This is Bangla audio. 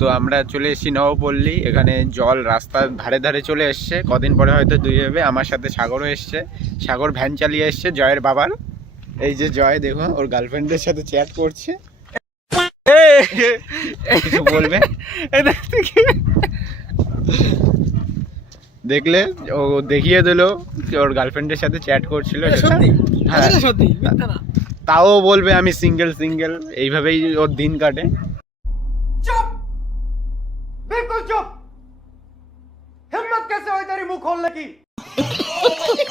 তো আমরা চলে এসেছি নবপল্লী এখানে জল রাস্তার ধারে ধারে চলে এসছে। কদিন পরে হয়তো দুই হবে। আমার সাথে সাগরও এসছে। সাগর ভ্যান চালিয়ে এসছে জয়ের বাবার। এই যে জয় দেখো ওর গার্লফ্রেন্ডের সাথে চ্যাট করছে। বলবে? দেখলে? ও দেখিয়ে দিল। ওর গার্লফ্রেন্ডের সাথে চ্যাট করছিল। হ্যাঁ। তাও বলবে আমি সিঙ্গেল সিঙ্গেল এইভাবেই ওর দিন কাটে। चुप हिम्मत कैसे हुई तेरी मुँह खोलने की?